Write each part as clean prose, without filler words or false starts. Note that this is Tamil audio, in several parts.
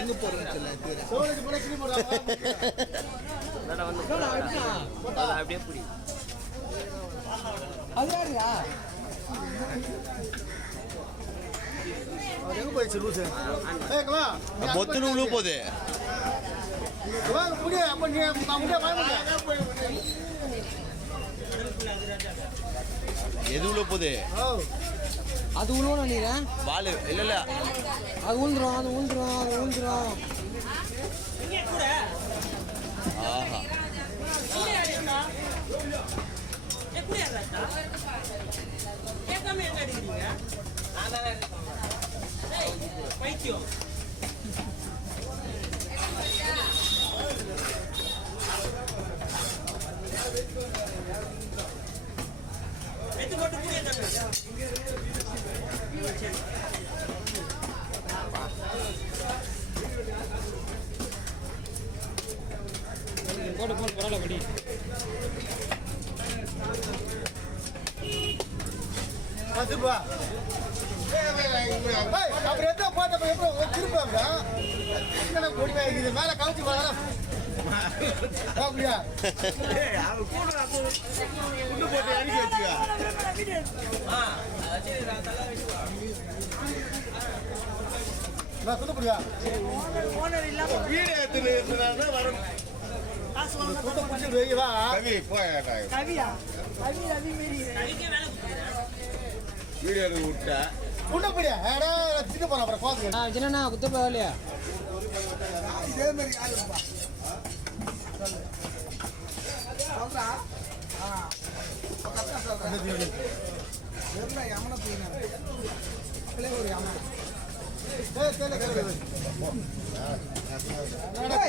எங்க போறேன்னு அப்படியே புடி எங்க போயிடுச்சு லூசு பொத்துன்னு உள்ள போகுது எது உள்ள போகுது அது உழுவணும் நீரா பாலு இல்ல இல்ல அது ஊந்துரும் அது ஊந்துரும் அது ஊந்துரும் ஆஹா போட்டு போட்டு பரவாயில்ல படி அப்புறம் எந்த போட்ட திருப்பாங்க மேல கவுச்சு போலாம் அப்படியா போட்டு அடிக்க வச்சுக்கா குத்தப்படியா வீடு எடுத்துன்னு வரும் வீடியோ விட்டா குண்டப்படியா சின்ன போன அப்புறம் பாத்துக்க சின்ன குத்த போகலையா இதே மாதிரி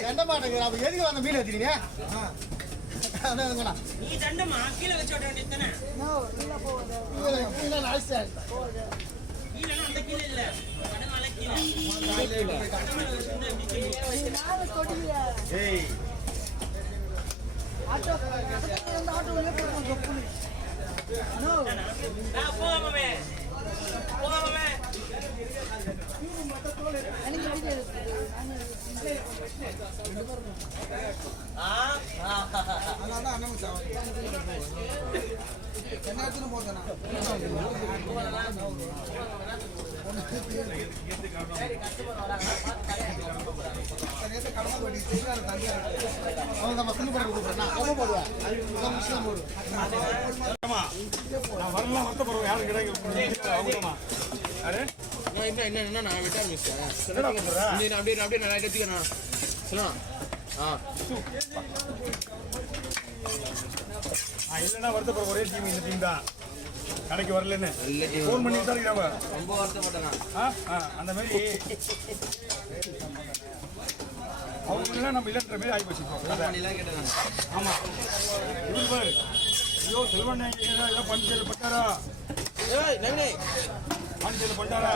எந்த மாட்டேங்க எதுக்கு வந்த மீன் வச்சுக்கீங்க நீ தண்டமா கீழே வச்சு விட வேண்டியதுதானே கீழே அந்த கீழே இல்ல கடமலை கீழே போகாமே போகாமே என்ன நான் விட்டா மிஸ் அப்படியே அப்படியே நான் எடுத்துக்கிறேன் சொல்லலாம் இல்லைன்னா வருத்தப்படுற ஒரே டீம் இந்த டீம் தான் கடைக்கு வரலன்னு ஃபோன் பண்ணி தான் இருக்காங்க ரொம்ப வருத்தப்பட்டேன் அந்த மாதிரி அவங்க நம்ம இல்லைன்ற மாதிரி ஆகி போச்சு கேட்டேன் ஆமா இவரு பாரு ஐயோ செல்வன் ஏதோ பஞ்சல் பட்டாரா பஞ்சல் பட்டாரா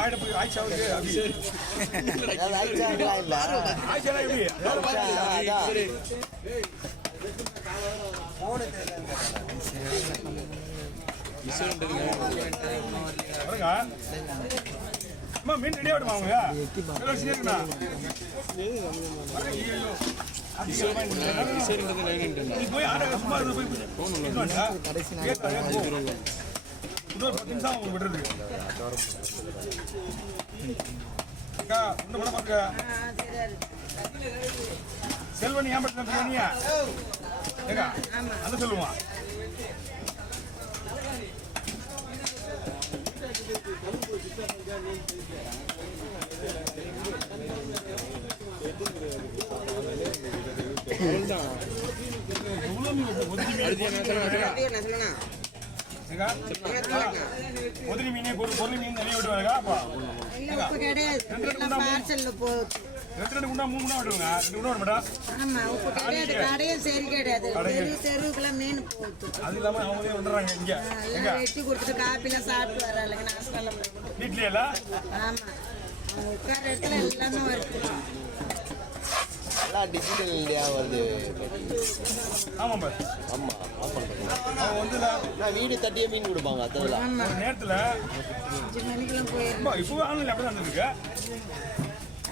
ஆயிட போய் ஆயிடுச்சு அவருக்கு ஆயிடுச்சா எப்படி அம்மா மீன் ரெடியா விடுமா அவங்க போய் சும்மா இன்னொரு 10 நிமிஷம் அவங்க விடுறது அக்கா உன்ன படம் பாக்க செல்வன் ஏமாற்றம் பிரியாணியா ஏக்கா அந்த சொல்லுமா பொதுரி மீனே பொருள் மீன் நிறைய விட்டுவாங்க ரெண்டு குண்டா 3 குண்டா விட்டுருங்க 2 குண்டா விட கடையில் சரி கிடையாது தெருவுக்குலாம் மீன் போகுது அது இல்லாம அவங்களே வந்துடுறாங்க இங்க வெட்டி கொடுத்துட்டு காப்பிலாம் சாப்பிட்டு வர்றாங்க நாஸ்டெல்லாம் வீட்லயே இல்ல ஆமா உட்கார இடத்துல எல்லாமே வருது எல்லாம் டிஜிட்டல் இந்தியா வருது. ஆமாம் பாரு. ஆமா ஆஃப் பண்ணுறேன். அவன் வந்து நான் வீடு தட்டியே மீன் கொடுப்பாங்க அதெல்லாம். ஒரு நேரத்தில் 5 மணிக்கெல்லாம் போயிடும். இப்போவே ஆன்லைனில் அப்படி தான் வந்துருக்கு.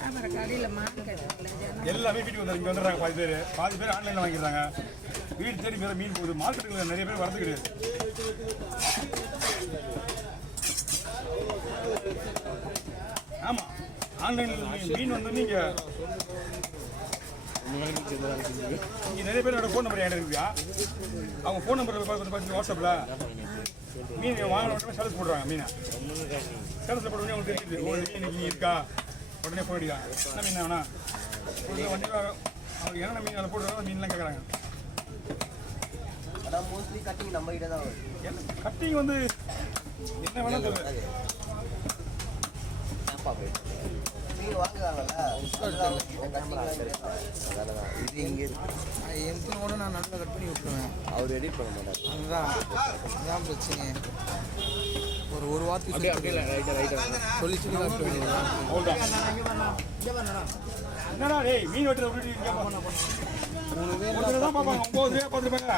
அப்புறம் கடையில் மாட்டு கடையில் எல்லாமே வீட்டுக்கு வந்து இங்கே வந்துடுறாங்க. பாதி பேர் ஆன்லைனில் வாங்கிடுறாங்க. வீடு தேடி பேர் மீன் போகுது. மார்க்கெட்டுக்கு நிறைய பேர் வரது கிடையாது. ஆமாம், ஆன்லைனில் மீன் வந்து நீங்கள் இங்கே நிறைய பேரோட ஃபோன் நம்பர் என்கிட்ட இருக்குதா? அவங்க ஃபோன் நம்பர் பார்த்து வாட்ஸ்அப்பில் மீன் வாங்கின உடனே ஸ்டேட்டஸ் போடுறாங்க. மீனை ஸ்டேட்டஸில் போட்ட உடனே உங்களுக்கு தெரியுது உங்களுக்கு மீன் இன்னைக்கு இருக்கா, உடனே ஃபோன் அடிக்கலாம். என்ன மீன் வேணா வண்டி அவங்க என்னென்ன மீன் அதை போடுறாங்க மீன்லாம் கேட்குறாங்க. மோஸ்ட்லி கட்டிங் நம்ம கிட்ட தான் வரும். கட்டிங் வந்து என்ன வேணா சொல்லுங்க. மீன் வாங்குறாங்கல்ல இது இங்கே எத்தனோட நான் நல்லா கட் பண்ணி விட்டுருவேன். அவர் எடிட் பண்ண மாட்டார். அதுதான் பிரச்சனை. ஒரு வாரத்துக்கு சொல்லி என்னடா டேய் மீன் வெட்டுற தான் பார்ப்பாங்க. 9 ரூபா 10 ரூபாங்க.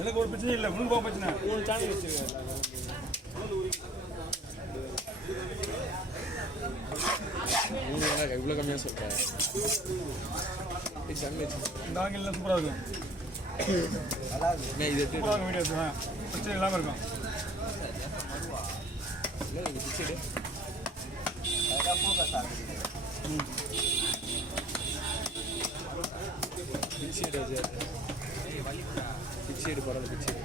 எனக்கு ஒரு பிரச்சனை இல்லை. முன் போக பிரச்சனை. இவ்வளோ கம்மியாக சொல்கிறேன். இந்த ஆங்கிலாம் சூப்பராக இருக்கும். இது சூப்பராக இருக்கும். வீடியோஸ் பிரச்சனை இல்லாமல் இருக்கும். பிச்சேடு பரவாயில்ல. பிச்சேடு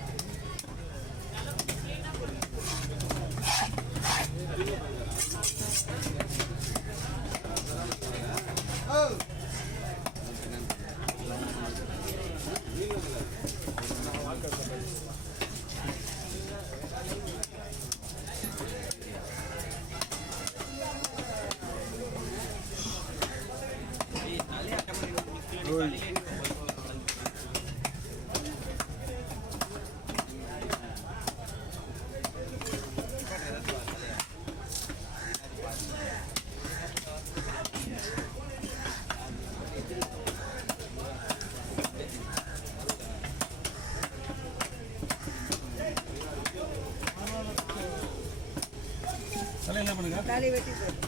என்ன பண்ணுங்க காலை வெட்டி போட்டு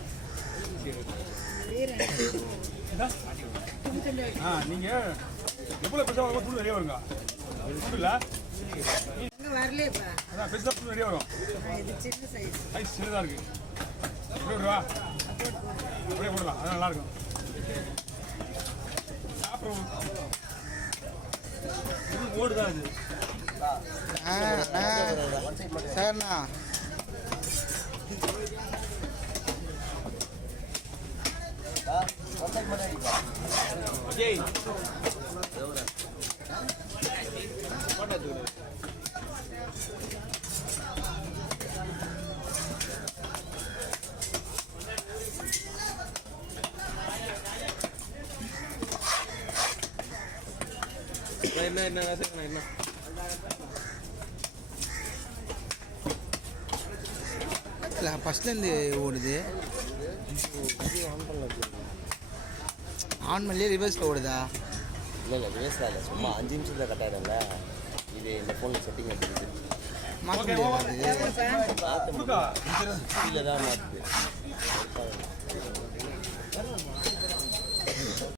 நீங்கள் எவ்வளோ பெருசாக துணி நிறைய வருங்க. துணில எங்கே வரலையப்பா. அதான் பெருசாக துணி நிறைய வரும். இது சின்ன சைஸ். சைஸ் சின்னதாக இருக்குது. எப்படி ரூபா அப்படியே போடலாம். அது நல்லாயிருக்கும். அப்புறம் ஓடுதான் அது. சரிண்ணா. என்ன இல்லை ஃபஸ்ட்லேருந்து ஓடுது. ஆன் பண்ணலையே ரிவர்ஸில் ஓடுதா? இல்லை ரிவர்ஸில் இல்லை, சும்மா 5 நிமிஷத்தில் கட் ஆகிடும்ல. இது இந்த ஃபோனில் செட்டிங் எடுத்துருக்கு. மாற்ற முடியாது. மாற்ற முடியாது. கீழே தான் மாற்றுது.